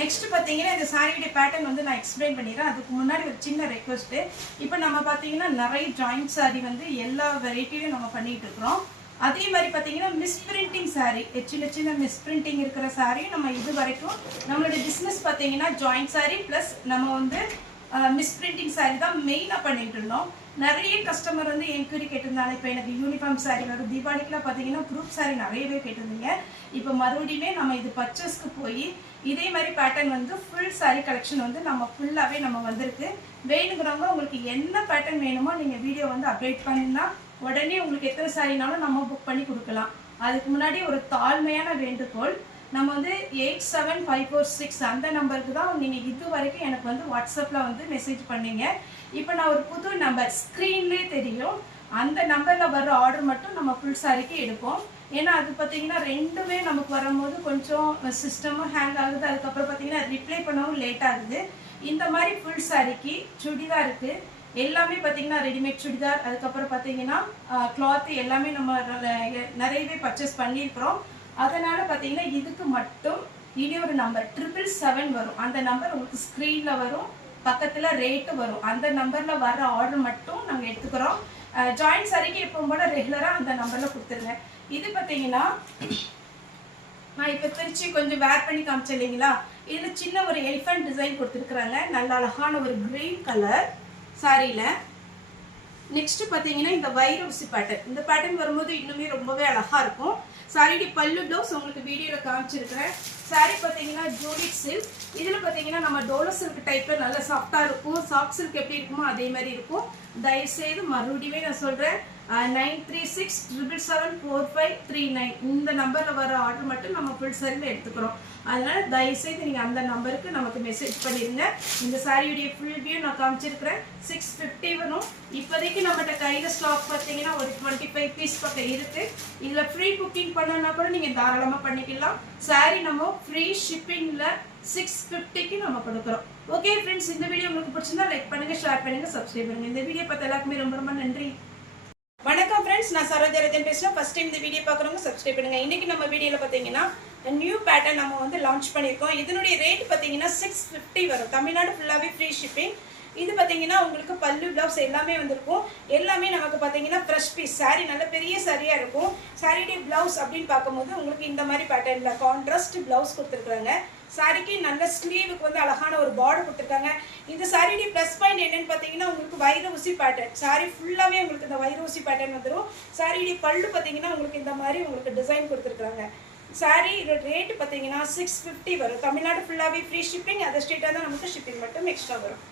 Next பார்த்தீங்கன்னா இந்த சாரியோட பேட்டர்ன் வந்து நான் எக்ஸ்பிளைன் பண்ணிடுறேன். அதுக்கு முன்னாடி ஒரு சின்ன ரெக்வஸ்ட்டு. இப்போ நம்ம பார்த்தீங்கன்னா நிறைய ஜாயிண்ட் சாரி வந்து எல்லா வெரைட்டிலையும் நம்ம பண்ணிகிட்டு இருக்கிறோம். அதே மாதிரி பார்த்தீங்கன்னா மிஸ்பிரிண்டிங் சாரி, சின்ன சின்ன மிஸ்பிரிண்டிங் இருக்கிற சாரியும் நம்ம இது வரைக்கும் நம்மளுடைய பிஸ்னஸ் பார்த்தீங்கன்னா ஜாயிண்ட் சாரி ப்ளஸ் நம்ம வந்து மிஸ்பிரிண்டிங் சாரி தான் மெயினாக பண்ணிகிட்டு இருந்தோம். நிறைய கஸ்டமர் வந்து என்கொயரி கேட்டிருந்தாங்க. இப்போ எனக்கு யூனிஃபார்ம் சாரி வரும், தீபாவளிக்குலாம் பார்த்தீங்கன்னா குரூப் சாரி நிறையவே கேட்டிருந்தீங்க. இப்போ மறுபடியுமே நம்ம இது பர்ச்சேஸ்க்கு போய் இதே மாதிரி பேட்டர்ன் வந்து ஃபுல் சாரி கலெக்ஷன் வந்து நம்ம ஃபுல்லாகவே நம்ம வந்திருக்கு. வேணுங்கிறவங்க உங்களுக்கு என்ன பேட்டர்ன் வேணுமோ நீங்கள் வீடியோ வந்து அப்டேட் பண்ணினா உடனே உங்களுக்கு எத்தனை சாரினாலும் நம்ம புக் பண்ணி கொடுக்கலாம். அதுக்கு முன்னாடி ஒரு தாழ்மையான வேண்டுகோள், நம்ம வந்து 87546 அந்த நம்பருக்கு தான் நீங்கள் இது வரைக்கும் எனக்கு வந்து வாட்ஸ்அப்பில் வந்து மெசேஜ் பண்ணீங்க. இப்போ நான் ஒரு புது நம்பர் ஸ்க்ரீன்லேயே தெரியும், அந்த நம்பரில் வர்ற ஆர்டர் மட்டும் நம்ம ஃபுல் சாரிக்கு எடுப்போம். ஏன்னா அது பார்த்தீங்கன்னா ரெண்டுமே நமக்கு வரும்போது கொஞ்சம் சிஸ்டமும் ஹேங் ஆகுது, அதுக்கப்புறம் பார்த்தீங்கன்னா ரிப்ளை பண்ணவும் லேட் ஆகுது. இந்த மாதிரி ஃபுல் சாரிக்கு சுடிதாருக்கு எல்லாமே பார்த்தீங்கன்னா ரெடிமேட் சுடிதார், அதுக்கப்புறம் பார்த்தீங்கன்னா கிளாத்து எல்லாமே நம்ம நிறையவே பர்ச்சேஸ் பண்ணியிருக்கிறோம். அதனால் பார்த்தீங்கன்னா இதுக்கு மட்டும் இனி ஒரு நம்பர் 777 வரும். அந்த நம்பர் உங்களுக்கு ஸ்க்ரீனில் வரும், பக்கத்தில் ரேட்டு வரும். அந்த நம்பரில் வர ஆர்டர் மட்டும் நாங்கள் எடுத்துக்கிறோம். ஜாயிண்ட் சாரிக்கு எப்பவும் போல ரெகுலராக அந்த நம்பரில் கொடுத்துருங்க. இது பார்த்தீங்கன்னா நான் இப்போ திருச்சி கொஞ்சம் வேர் பண்ணி காமிச்சேன் இல்லைங்களா, இதில் சின்ன ஒரு எலிஃபண்ட் டிசைன் கொடுத்துருக்குறாங்க. நல்ல அழகான ஒரு க்ரீன் கலர் சாரியில். நெக்ஸ்ட்டு பார்த்தீங்கன்னா இந்த வைரூசி பேட்டர்ன், இந்த பேட்டர்ன் வரும்போது இன்னுமே ரொம்பவே அழகாக இருக்கும். சாரிக்கு பல்லு ப்ளவுஸ் உங்களுக்கு வீடியோவில் காமிச்சிருக்கிறேன். சாரி பார்த்தீங்கன்னா ஜூலிட் சில்க், இதில் பார்த்தீங்கன்னா நம்ம டோலோ சில்க் டைப்பில் நல்லா சாஃப்டாக இருக்கும். சாஃப்ட் சில்க் எப்படி இருக்குமோ அதே மாதிரி இருக்கும். தயவுசெய்து மறுபடியுமே நான் சொல்கிறேன், 9367774539 இந்த நம்பரில் வர ஆர்டர் மட்டும் நம்ம ஃபுல் சாரியில் எடுத்துக்கிறோம். அதனால் தயவுசெய்து நீங்கள் அந்த நம்பருக்கு நமக்கு மெசேஜ் பண்ணிடுங்க. இந்த சாரியுடைய ஃபுல் வியூ நான் காமிச்சிருக்கிறேன். 650 வரும். இப்போதைக்கு நம்மகிட்ட கையில் ஸ்டாக் பார்த்தீங்கன்னா ஒரு 25 பீஸ் பக்கம் இருக்குது. இதில் ஃப்ரீ புக்கிங் பண்ணனா கூட நீங்கள் தாராளமாக பண்ணிக்கலாம். சாரி நம்ம ஃப்ரீ ஷிப்பிங்கில் 650க்கு நம்ம கொடுக்குறோம். ஓகே ஃப்ரெண்ட்ஸ், இந்த வீடியோ உங்களுக்கு பிடிச்சிருந்தா லைக் பண்ணுங்கள், ஷேர் பண்ணுங்கள், சப்ஸ்கிரைப் பண்ணுங்கள். இந்த வீடியோ பார்த்த எல்லாருக்குமே ரொம்ப ரொம்ப நன்றி. வணக்கம் ஃப்ரெண்ட்ஸ், நான் சரோஜரஜன் பேசுகிறேன். ஃபஸ்ட் டைம் இந்த வீடியோ பார்க்குறவங்க சப்ஸ்கிரைப் பண்ணுங்கள். இன்றைக்கி நம்ம வீடியோவில் பார்த்தீங்கன்னா நியூ பேட்டர்ன் நம்ம வந்து லான்ச் பண்ணியிருக்கோம். இதனுடைய ரேட் பார்த்தீங்கன்னா 650 வரும். தமிழ்நாடு ஃபுல்லாகவே ஃப்ரீ ஷிப்பிங். இது பார்த்தீங்கன்னா உங்களுக்கு பல்லு ப்ளவுஸ் எல்லாமே வந்திருக்கும். எல்லாமே நமக்கு பார்த்தீங்கன்னா ஃப்ரெஷ் பீஸ் சாரீ, நல்ல பெரிய சாரியாக இருக்கும். சாரியுடைய ப்ளவுஸ் அப்படின்னு பார்க்கும்போது உங்களுக்கு இந்த மாதிரி பேட்டர்னில் கான்ட்ராஸ்ட் ப்ளவுஸ் கொடுத்துருக்குறாங்க. சாரிக்கு நல்ல ஸ்லீவுக்கு வந்து அழகான ஒரு பார்டர் கொடுத்துருக்காங்க. இந்த சாரியுடைய ப்ளஸ் பாயிண்ட் என்னென்னு பார்த்தீங்கன்னா உங்களுக்கு வைர ஊசி பேட்டர்ன். சாரி ஃபுல்லாகவே உங்களுக்கு இந்த வைர ஊசி பேட்டர்ன் வந்துடும். சாரியுடைய பல்லு பார்த்தீங்கன்னா உங்களுக்கு இந்த மாதிரி உங்களுக்கு டிசைன் கொடுத்துருக்குறாங்க. சாரி ரேட்டு பார்த்தீங்கன்னா 650 வரும். தமிழ்நாடு ஃபுல்லாகவே ஃப்ரீ ஷிப்பிங். அதர் ஸ்டேட்டாக தான் நமக்கு ஷிப்பிங் மட்டும் எக்ஸ்ட்ரா வரும்.